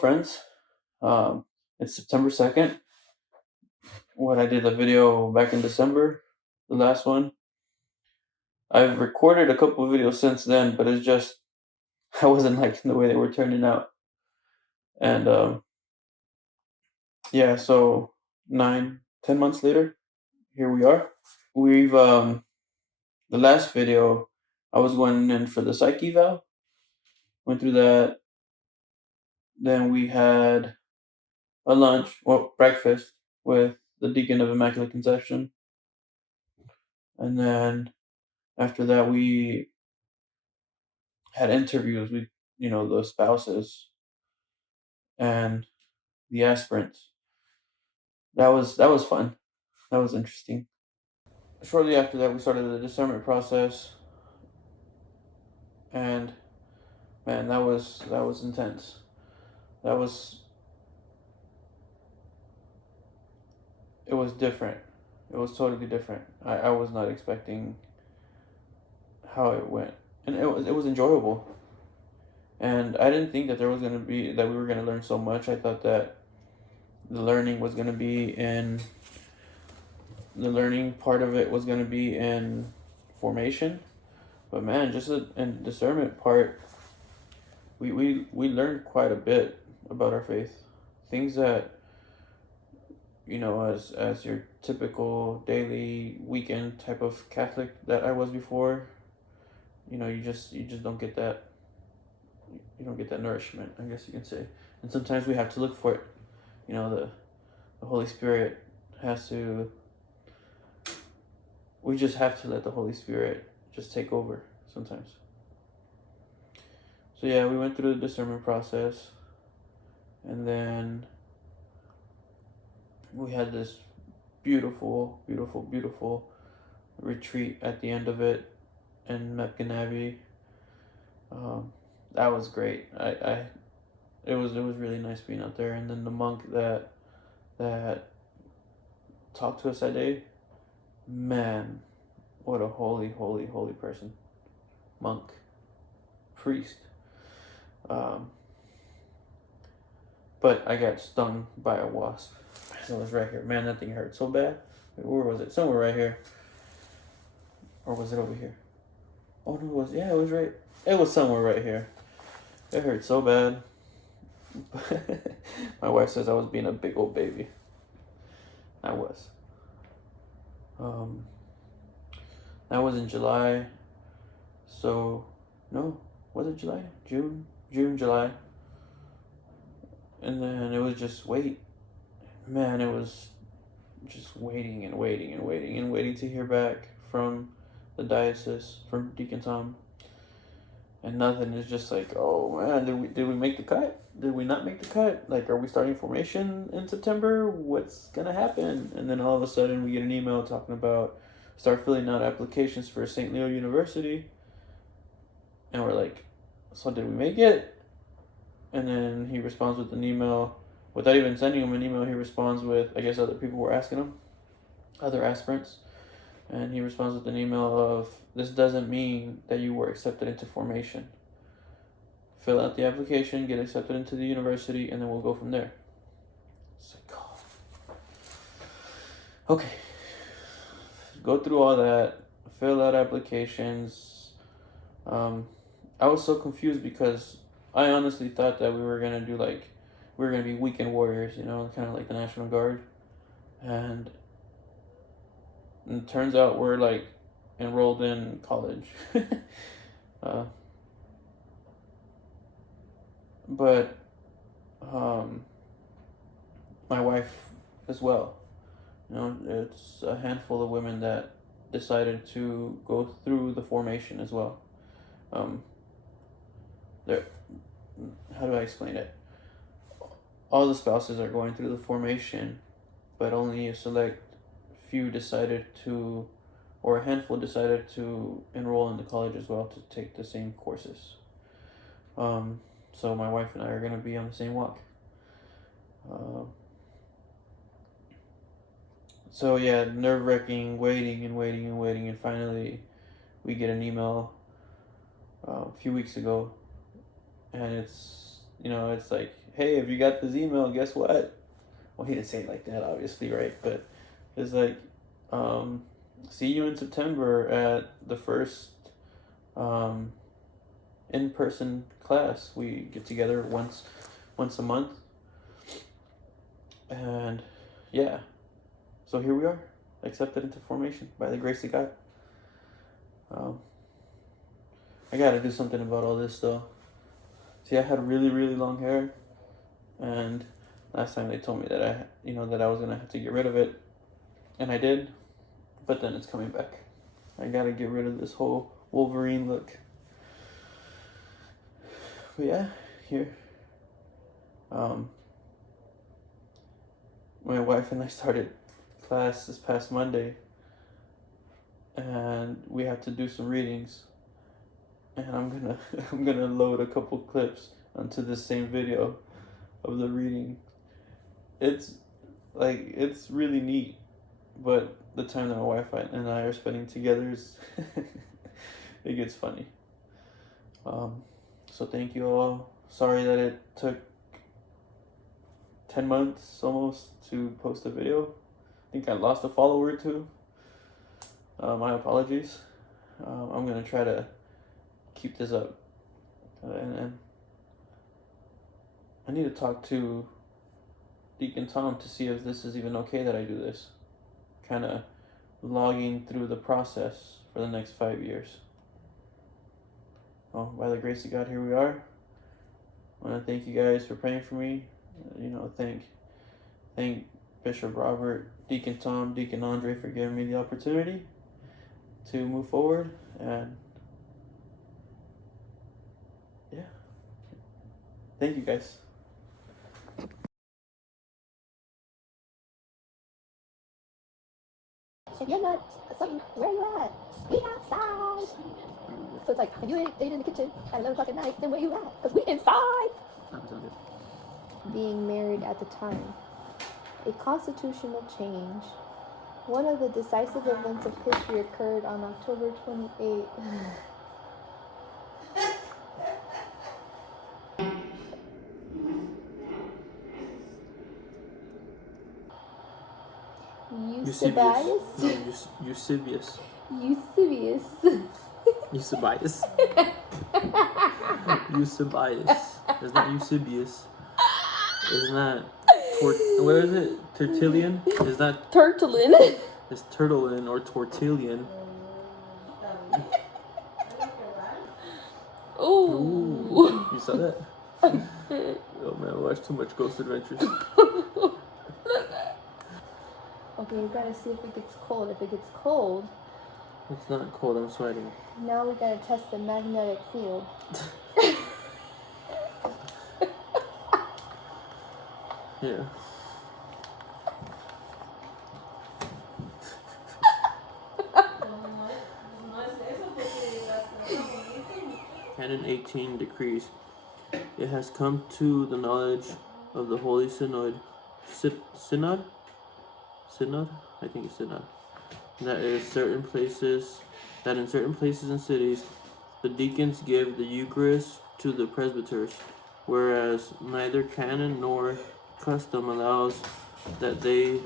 friends. It's September 2nd. When I did the video back in December, the last one. I've recorded a couple of videos since then, but it's just I wasn't liking the way they were turning out. And yeah, so 9, 10 months later, here we are. We've the last video, I was going in for the psych eval. Went through that. Then we had a breakfast with the Deacon of Immaculate Conception. And then after that, we had interviews with, the spouses and the aspirants. That was fun. That was interesting. Shortly after that, we started the discernment process, and man, that was intense. That was it was different. It was totally different. I was not expecting how it went, and it was enjoyable. And I didn't think that we were gonna learn so much. I thought that the learning was gonna be in the learning part of it was gonna be in formation, but man, just in discernment part, we learned quite a bit about our faith, things that as your typical daily weekend type of Catholic that I was before. You just don't get that. You don't get that nourishment, I guess you can say. And sometimes we have to look for it. The Holy Spirit has to. We just have to let the Holy Spirit just take over sometimes. So yeah, we went through the discernment process, and then we had this beautiful, beautiful, beautiful retreat at the end of it in Mepkin Abbey. That was great. It was really nice being out there. And then the monk that talked to us that day, man, what a holy, holy, holy person, monk, priest. But I got stung by a wasp. It was right here. Man, that thing hurt so bad. Wait, where was it? Somewhere right here. Or was it over here? Oh no, it was right. It was somewhere right here. It hurt so bad. My wife says I was being a big old baby. I was. That was in July. So, no, was it July? June, July. And then it was just wait. Man, it was just waiting and waiting and waiting and waiting to hear back from the diocese, from Deacon Tom. And nothing. Is just like, oh man, did we make the cut? Did we not make the cut? Like, are we starting formation in September? What's gonna happen? And then all of a sudden we get an email talking about start filling out applications for St. Leo University. And we're like, so did we make it? And then he responds with an email. Without even sending him an email, he responds with, I guess other people were asking him, other aspirants. And he responds with an email of, this doesn't mean that you were accepted into formation. Fill out the application, get accepted into the university, and then we'll go from there. It's like, oh. Okay. Go through all that, fill out applications. I was so confused because I honestly thought that we were going to be weekend warriors, kind of like the National Guard. And it turns out we're like enrolled in college. But my wife as well. It's a handful of women that decided to go through the formation as well. How do I explain it? All the spouses are going through the formation, but only a select few decided to, or a handful decided to enroll in the college as well to take the same courses. So my wife and I are going to be on the same walk. So yeah, nerve-wracking, waiting and waiting and waiting, and finally we get an email a few weeks ago, and it's like hey, if you got this email, guess what? Well, he didn't say it like that, obviously, right? But it's like, see you in September at the first in-person class. We get together once a month, and yeah, so here we are, accepted into formation by the grace of God. I gotta do something about all this though. See, I had really, really long hair, and last time they told me that that I was gonna have to get rid of it, and I did, but then it's coming back. I gotta get rid of this whole Wolverine look. But yeah, here. My wife and I started class this past Monday, and we have to do some readings. And I'm gonna load a couple clips onto this same video of the reading. It's really neat, but the time that my wife and I are spending together is it gets funny. So thank you all. Sorry that it took 10 months almost to post a video. I think I lost a follower or two. My apologies. I'm gonna try to keep this up, and I need to talk to Deacon Tom to see if this is even okay that I do this, kind of logging through the process for the next 5 years. Well, by the grace of God, here we are. I want to thank you guys for praying for me. Thank Bishop Robert, Deacon Tom, Deacon Andre for giving me the opportunity to move forward, and yeah, thank you guys. If you're not something, where you at? We outside. So it's like, if you ain't in the kitchen at 11 o'clock at night, then where you at? Because we inside. Being married at the time. A constitutional change. One of the decisive events of history occurred on October 28th. Eusebius. Eusebius. Eusebius. Eusebius. Eusebius. It's not Eusebius. It's not. What is it? Tertullian? Is that Turtlein? It's Turtlein or Tortillian. Ooh. You saw that? Oh man, I watched too much Ghost Adventures. Okay, we gotta see if it gets cold. If it gets cold, It's not cold, I'm sweating. now we gotta test the magnetic field. Yeah. Canon 18 decrees. It has come to the knowledge of the Holy Synod. Synod? I think it's Synod. That in certain places and cities, the deacons give the Eucharist to the presbyters, whereas neither canon nor custom allows that they